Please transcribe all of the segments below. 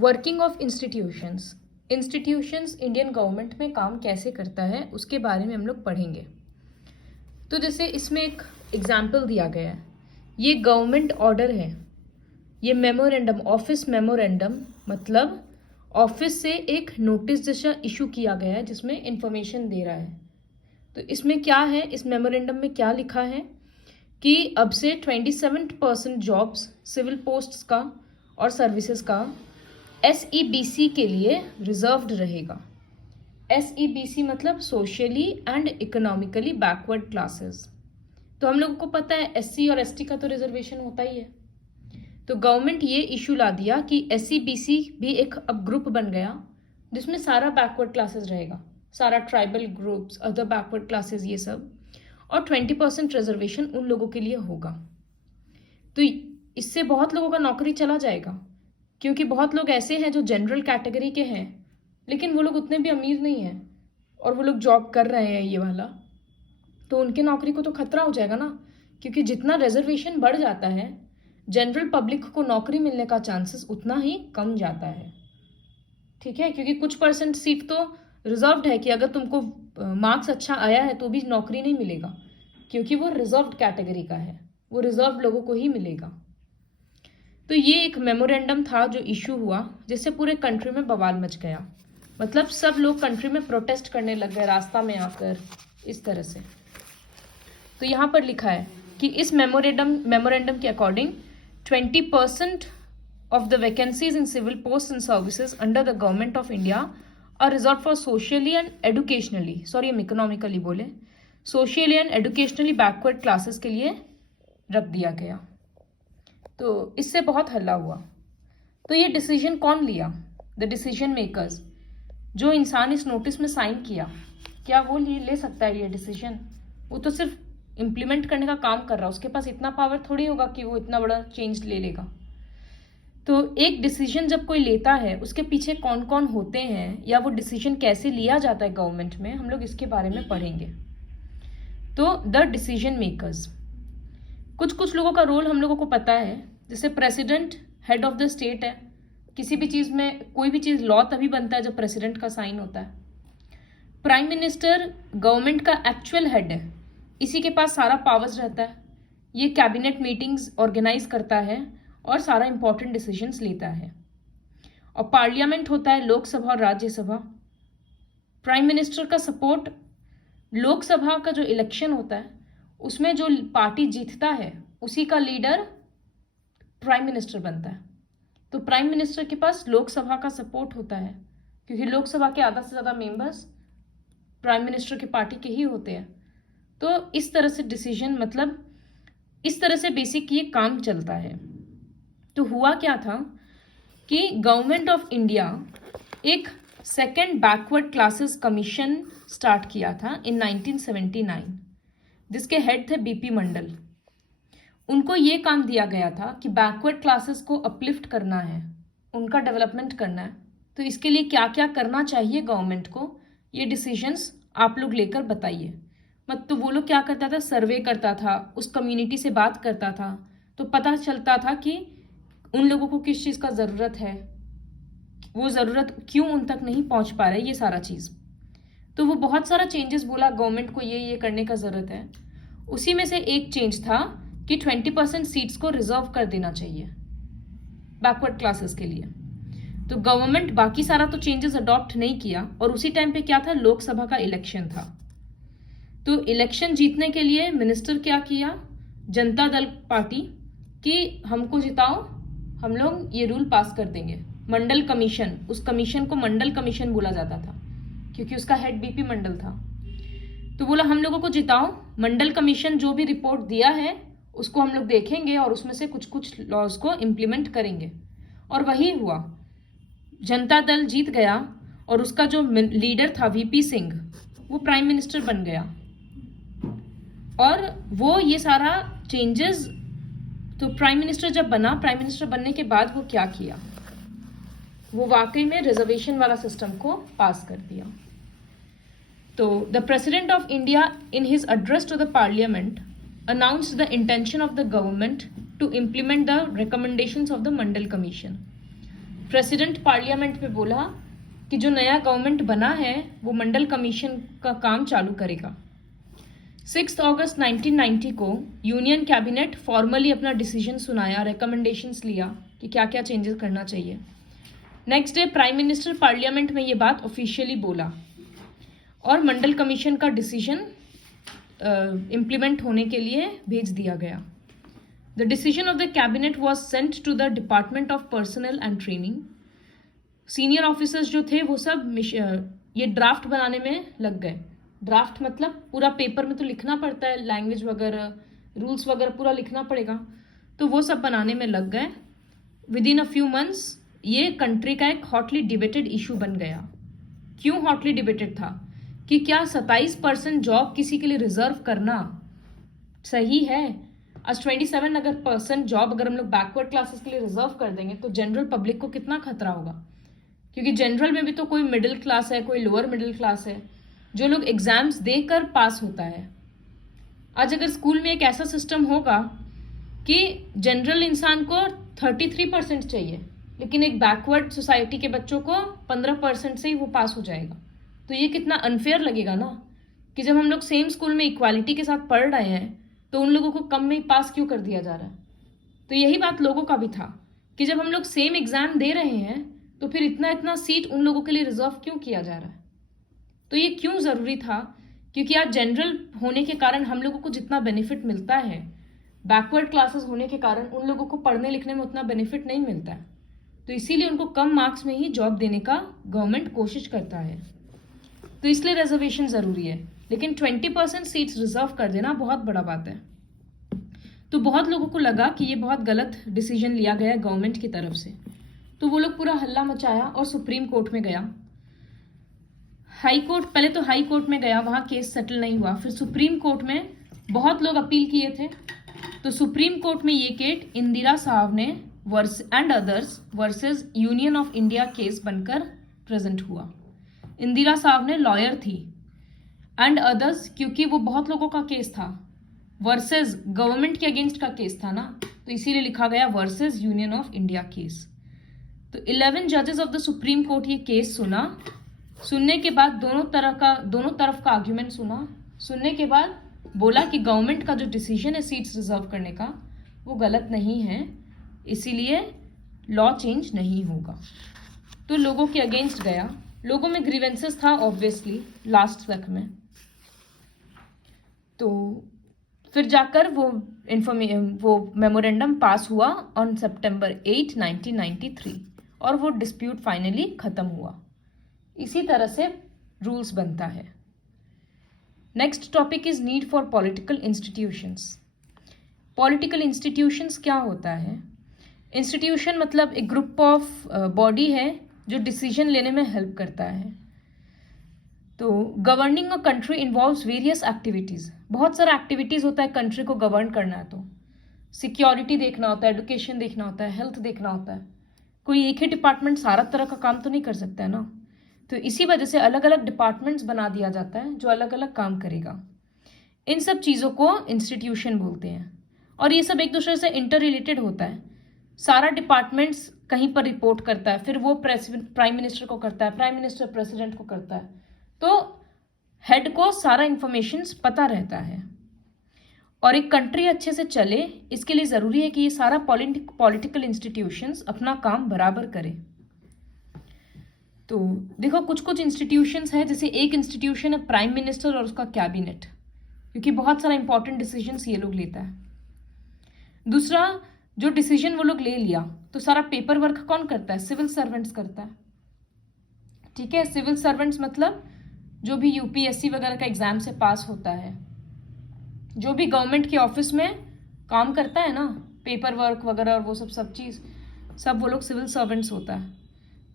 Working of institutions. Institutions Indian government में काम कैसे करता है उसके बारे में हम लोग पढ़ेंगे। तो जैसे इसमें एक एग्जाम्पल दिया गया है, ये गवर्नमेंट ऑर्डर है, ये मेमोरेंडम, ऑफिस मेमोरेंडम मतलब ऑफिस से एक नोटिस जैसा इशू किया गया है जिसमें इंफॉर्मेशन दे रहा है। तो इसमें क्या है, इस मेमोरेंडम में क्या लिखा है कि अब से 27% जॉब्स सिविल पोस्ट्स का और सर्विसेज का SEBC के लिए रिजर्व्ड रहेगा। SEBC मतलब socially and economically backward classes. तो हम लोगों को पता है SC और ST का तो रिजर्वेशन होता ही है। तो गवर्नमेंट ये इशू ला दिया कि SEBC भी एक अब ग्रुप बन गया जिसमें सारा बैकवर्ड क्लासेस रहेगा, सारा tribal groups, other backward classes, ये सब, और 20% रिजर्वेशन उन लोगों के लिए होगा। तो इससे बहुत लोगों का नौकरी चला जाएगा, क्योंकि बहुत लोग ऐसे हैं जो जनरल कैटेगरी के हैं लेकिन वो लोग उतने भी अमीर नहीं हैं और वो लोग जॉब कर रहे हैं ये वाला, तो उनके नौकरी को तो खतरा हो जाएगा ना, क्योंकि जितना रिजर्वेशन बढ़ जाता है जनरल पब्लिक को नौकरी मिलने का चांसेस उतना ही कम जाता है। ठीक है, क्योंकि कुछ % सीट तो रिजर्व्ड है कि अगर तुमको मार्क्स अच्छा आया है तो भी नौकरी नहीं मिलेगा, क्योंकि वो रिजर्व्ड कैटेगरी का है, वो रिजर्व लोगों को ही मिलेगा। तो ये एक मेमोरेंडम था जो इशू हुआ, जिससे पूरे कंट्री में बवाल मच गया। मतलब सब लोग कंट्री में प्रोटेस्ट करने लग गए रास्ता में आकर, इस तरह से। तो यहाँ पर लिखा है कि इस मेमोरेंडम के according 20% of the vacancies in civil posts and services under the government of India are reserved for socially and educationally, sorry हम economically बोले, socially and educationally backward classes के लिए रख दिया गया। तो इससे बहुत हल्ला हुआ। तो ये डिसीजन कौन लिया? The decision makers. जो इंसान इस नोटिस में साइन किया, क्या वो ले सकता है ये डिसीजन? वो तो सिर्फ इम्प्लीमेंट करने का काम कर रहा है, उसके पास इतना पावर थोड़ी होगा कि वो इतना बड़ा चेंज ले लेगा। तो एक डिसीजन जब कोई लेता है उसके पीछे कौन कौन होते हैं या वो डिसीजन कैसे लिया जाता है गवर्नमेंट में, हम लोग इसके बारे में पढ़ेंगे। तो द डिसीजन मेकर्स, कुछ लोगों का रोल हम लोगों को पता है। जैसे president head of the state है, किसी भी चीज़ में, कोई भी चीज़ लॉ तभी बनता है जब प्रेसिडेंट का साइन होता है। प्राइम मिनिस्टर गवर्नमेंट का एक्चुअल हेड है, इसी के पास सारा पावर्स रहता है। ये कैबिनेट मीटिंग्स ऑर्गेनाइज करता है और सारा इंपॉर्टेंट डिसीजंस लेता है। और पार्लियामेंट होता है, लोकसभा और राज्यसभा। प्राइम मिनिस्टर का सपोर्ट, लोकसभा का जो इलेक्शन होता है उसमें जो पार्टी जीतता है उसी का लीडर प्राइम मिनिस्टर बनता है। तो प्राइम मिनिस्टर के पास लोकसभा का सपोर्ट होता है, क्योंकि लोकसभा के आधा से ज़्यादा मेंबर्स प्राइम मिनिस्टर के पार्टी के ही होते हैं। तो इस तरह से डिसीजन, मतलब इस तरह से बेसिक ये काम चलता है। तो हुआ क्या था कि गवर्नमेंट ऑफ इंडिया एक second backward classes commission start किया था इन 1979, जिसके हेड थे BP मंडल। उनको ये काम दिया गया था कि बैकवर्ड क्लासेस को अपलिफ्ट करना है, उनका डेवलपमेंट करना है। तो इसके लिए क्या क्या करना चाहिए गवर्नमेंट को, ये डिसीजंस आप लोग लेकर बताइए। मत तो वो लोग क्या करता था, सर्वे करता था, उस कम्युनिटी से बात करता था, तो पता चलता था कि उन लोगों को किस चीज़ का ज़रूरत है, वो ज़रूरत क्यों उन तक नहीं पहुंच पा रहा है, ये सारा चीज़। तो वो बहुत सारा चेंजेस बोला गवर्नमेंट को ये करने का ज़रूरत है। उसी में से एक चेंज था कि 20% सीट्स को रिजर्व कर देना चाहिए बैकवर्ड क्लासेस के लिए। तो गवर्नमेंट बाकी सारा तो चेंजेस अडॉप्ट नहीं किया, और उसी टाइम पे क्या था, लोकसभा का इलेक्शन था। तो इलेक्शन जीतने के लिए मिनिस्टर क्या किया, जनता दल पार्टी, कि हमको जिताओ, हम लोग ये रूल पास कर देंगे। मंडल कमीशन, उस कमीशन को मंडल कमीशन बोला जाता था क्योंकि उसका हेड BP मंडल था। तो बोला हम लोगों को जिताओ, मंडल कमीशन जो भी रिपोर्ट दिया है उसको हम लोग देखेंगे और उसमें से कुछ लॉज को इम्प्लीमेंट करेंगे। और वही हुआ, जनता दल जीत गया और उसका जो लीडर था VP सिंह, वो प्राइम मिनिस्टर बन गया। और वो ये सारा चेंजेस, तो प्राइम मिनिस्टर जब बना, प्राइम मिनिस्टर बनने के बाद वो क्या किया, वो वाकई में रिजर्वेशन वाला सिस्टम को पास कर दिया। तो the president of India in his address to the parliament announced the intention of the government to implement the recommendations of the Mandal Commission. President parliament में बोला कि जो नया गवर्नमेंट बना है वो मंडल कमीशन का काम चालू करेगा। 6 अगस्त 1990 को यूनियन कैबिनेट फॉर्मली अपना डिसीजन सुनाया, रिकमेंडेशंस लिया कि क्या क्या चेंजेस करना चाहिए। Next day prime minister parliament में ये बात ऑफिशियली बोला और मंडल कमीशन का डिसीजन इम्प्लीमेंट होने के लिए भेज दिया गया। The decision of the cabinet was sent to the department of personnel and training. Senior officers जो थे वो सब ये ड्राफ्ट बनाने में लग गए। ड्राफ्ट मतलब पूरा पेपर में तो लिखना पड़ता है, लैंग्वेज वगैरह, रूल्स वगैरह पूरा लिखना पड़ेगा, तो वो सब बनाने में लग गए। With in a few months ये कंट्री का एक हॉटली डिबेटेड इशू बन गया। क्यों हॉटली डिबेटेड था? कि क्या 27% जॉब किसी के लिए रिजर्व करना सही है? आज 27 अगर % जॉब अगर हम लोग बैकवर्ड क्लासेस के लिए रिजर्व कर देंगे तो जनरल पब्लिक को कितना खतरा होगा? क्योंकि जनरल में भी तो कोई मिडिल क्लास है, कोई लोअर मिडिल क्लास है, जो लोग एग्जाम्स देकर पास होता है। आज अगर स्कूल में एक ऐसा सिस्टम होगा कि जनरल इंसान को 33% चाहिए, लेकिन एक बैकवर्ड सोसाइटी के बच्चों को 15% से ही वो पास हो जाएगा, तो ये कितना अनफेयर लगेगा ना, कि जब हम लोग सेम स्कूल में इक्वालिटी के साथ पढ़ रहे हैं तो उन लोगों को कम में ही पास क्यों कर दिया जा रहा है? तो यही बात लोगों का भी था कि जब हम लोग सेम एग्जाम दे रहे हैं तो फिर इतना सीट उन लोगों के लिए रिजर्व क्यों किया जा रहा है? तो ये क्यों ज़रूरी था? क्योंकि आज जनरल होने के कारण हम लोगों को जितना बेनिफिट मिलता है, बैकवर्ड क्लासेस होने के कारण उन लोगों को पढ़ने लिखने में उतना बेनिफिट नहीं मिलता है। तो इसीलिए उनको कम मार्क्स में ही जॉब देने का गवर्नमेंट कोशिश करता है, तो इसलिए रिजर्वेशन ज़रूरी है। लेकिन 20% सीट्स रिजर्व कर देना बहुत बड़ा बात है। तो बहुत लोगों को लगा कि ये बहुत गलत डिसीजन लिया गया है गवर्नमेंट की तरफ से, तो वो लोग पूरा हल्ला मचाया और सुप्रीम कोर्ट में गया। हाई कोर्ट, पहले तो हाई कोर्ट में गया, वहाँ केस सेटल नहीं हुआ। फिर सुप्रीम कोर्ट में बहुत लोग अपील किए थे, तो सुप्रीम कोर्ट में ये केस इंदिरा साहब and others versus union of India case बनकर प्रेजेंट हुआ। इंदिरा साहब ने लॉयर थी, एंड अदर्स क्योंकि वो बहुत लोगों का केस था, वर्सेस गवर्नमेंट के अगेंस्ट का केस था ना, तो इसीलिए लिखा गया versus union of India case. तो 11 जजेस ऑफ द सुप्रीम कोर्ट ये केस सुनने के बाद दोनों तरफ का आर्ग्यूमेंट सुनने के बाद बोला कि गवर्नमेंट का जो डिसीजन है सीट्स रिजर्व करने का वो गलत नहीं है, इसीलिए लॉ चेंज नहीं होगा। तो लोगों के अगेंस्ट गया। लोगों में ग्रीवेंसेस था ऑब्वियसली लास्ट तक में, तो फिर जाकर वो मेमोरेंडम पास हुआ ऑन सितंबर 8, 1993 और वो डिस्प्यूट फाइनली खत्म हुआ। इसी तरह से रूल्स बनता है। Next topic is need for political institutions. Political institutions क्या होता है? इंस्टीट्यूशन मतलब एक ग्रुप ऑफ बॉडी है जो डिसीजन लेने में हेल्प करता है। तो governing a country involves various activities. बहुत सारा एक्टिविटीज़ होता है कंट्री को गवर्न करना है, तो सिक्योरिटी देखना होता है, एजुकेशन देखना होता है, हेल्थ देखना होता है। कोई एक ही डिपार्टमेंट सारा तरह का काम तो नहीं कर सकता है ना, तो इसी वजह से अलग अलग डिपार्टमेंट्स बना दिया जाता है जो अलग अलग काम करेगा। इन सब चीज़ों को इंस्टीट्यूशन बोलते हैं और ये सब एक दूसरे से इंटर रिलेटेड होता है। सारा डिपार्टमेंट्स कहीं पर रिपोर्ट करता है, फिर वो प्राइम मिनिस्टर को करता है, प्राइम मिनिस्टर प्रेसिडेंट को करता है, तो हेड को सारा इंफॉर्मेशन पता रहता है। और एक कंट्री अच्छे से चले इसके लिए ज़रूरी है कि ये सारा पॉलिटिकल इंस्टीट्यूशंस अपना काम बराबर करें। तो देखो कुछ कुछ इंस्टीट्यूशंस है, जैसे एक इंस्टीट्यूशन है प्राइम मिनिस्टर और उसका कैबिनेट, क्योंकि बहुत सारा इंपॉर्टेंट डिसीजंस ये लोग लेता है। दूसरा, जो डिसीजन वो लोग ले लिया तो सारा पेपर वर्क कौन करता है? सिविल सर्वेंट्स करता है। ठीक है, सिविल सर्वेंट्स मतलब जो भी यूपीएससी वगैरह का एग्जाम से पास होता है, जो भी गवर्नमेंट के ऑफिस में काम करता है ना, पेपर वर्क वगैरह और वो सब चीज़ सब वो लोग सिविल सर्वेंट्स होता है।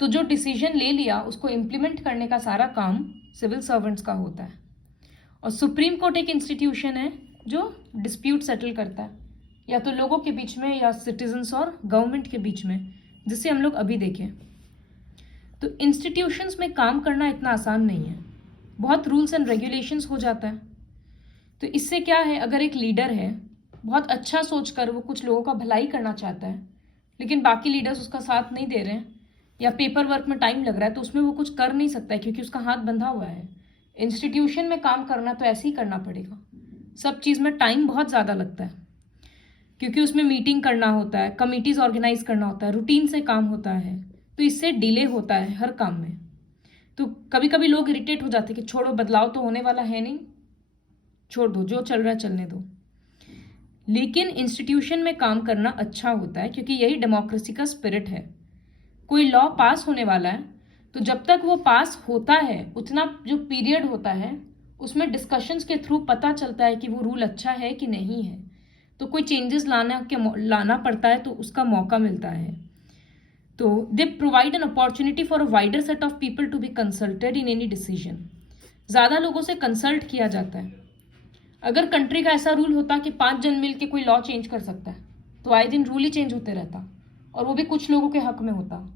तो जो डिसीजन ले लिया उसको इम्प्लीमेंट करने का सारा काम सिविल सर्वेंट्स का होता है। और सुप्रीम कोर्ट एक इंस्टीट्यूशन है जो डिस्प्यूट सेटल करता है, या तो लोगों के बीच में या सिटीजन्स और गवर्नमेंट के बीच में, जिसे हम लोग अभी देखें। तो इंस्टीट्यूशंस में काम करना इतना आसान नहीं है, बहुत रूल्स एंड रेगुलेशंस हो जाता है। तो इससे क्या है, अगर एक लीडर है बहुत अच्छा सोचकर वो कुछ लोगों का भलाई करना चाहता है, लेकिन बाकी लीडर्स उसका साथ नहीं दे रहे हैं, या पेपर वर्क में टाइम लग रहा है तो उसमें वो कुछ कर नहीं सकता है क्योंकि उसका हाथ बंधा हुआ है। इंस्टीट्यूशन में काम करना तो ऐसे ही करना पड़ेगा। सब चीज़ में टाइम बहुत ज़्यादा लगता है क्योंकि उसमें मीटिंग करना होता है, कमिटीज़ ऑर्गेनाइज करना होता है, रूटीन से काम होता है, तो इससे डिले होता है हर काम में। तो कभी कभी लोग इरिटेट हो जाते हैं कि छोड़ो, बदलाव तो होने वाला है नहीं, छोड़ दो, जो चल रहा है चलने दो। लेकिन इंस्टीट्यूशन में काम करना अच्छा होता है क्योंकि यही डेमोक्रेसी का स्पिरिट है। कोई लॉ पास होने वाला है तो जब तक वो पास होता है उतना जो पीरियड होता है उसमें डिस्कशंस के थ्रू पता चलता है कि वो रूल अच्छा है कि नहीं है। तो कोई चेंजेस लाना पड़ता है तो उसका मौका मिलता है। तो they provide an opportunity for a wider set of people to be consulted in any decision. ज़्यादा लोगों से कंसल्ट किया जाता है। अगर कंट्री का ऐसा रूल होता कि 5 जन मिल के कोई लॉ चेंज कर सकता है तो आए दिन रूल ही चेंज होते रहता और वो भी कुछ लोगों के हक में होता।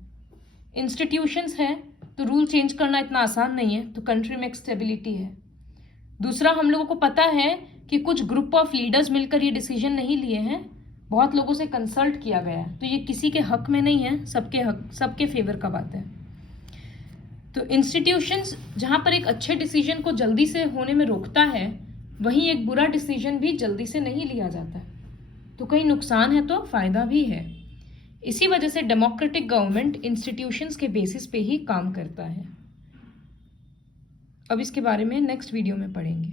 इंस्टीट्यूशंस है तो रूल चेंज करना इतना आसान नहीं है, तो कंट्री में एक स्टेबिलिटी है। दूसरा, हम लोगों को पता है कि कुछ ग्रुप ऑफ लीडर्स मिलकर ये डिसीजन नहीं लिए हैं, बहुत लोगों से कंसल्ट किया गया है, तो ये किसी के हक में नहीं है, सबके हक, सबके फेवर का बात है। तो इंस्टीट्यूशंस जहां पर एक अच्छे डिसीजन को जल्दी से होने में रोकता है, वहीं एक बुरा डिसीजन भी जल्दी से नहीं लिया जाता है। तो कहीं नुकसान है तो फायदा भी है। इसी वजह से डेमोक्रेटिक गवर्नमेंट इंस्टीट्यूशंस के बेसिस पे ही काम करता है। अब इसके बारे में नेक्स्ट वीडियो में पढ़ेंगे।